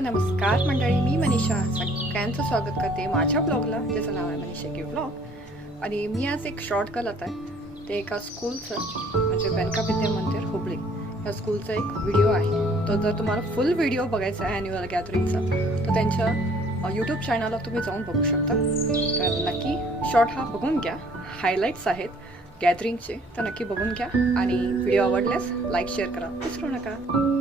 नमस्कार मंडळी, मी मनीषा सगळ्यांचं स्वागत करते माझ्या ब्लॉगला, ज्याचं नाव आहे मनीषा के ब्लॉग. आणि मी आज एक शॉर्ट करत आहे. ते एका स्कूलचं म्हणजे व्यंका विद्या मंदिर हुबळी या स्कूलचा एक व्हिडिओ आहे. तो जर तुम्हाला फुल व्हिडिओ बघायचा आहे ॲन्युअल गॅदरिंगचा, तर त्यांच्या यूट्यूब चॅनलला तुम्ही जाऊन बघू शकता. तर नक्की शॉर्ट हा बघून घ्या. हायलाईट्स आहेत गॅदरिंगचे, तर नक्की बघून घ्या. आणि व्हिडिओ आवडल्यास लाईक शेअर करा विसरू नका.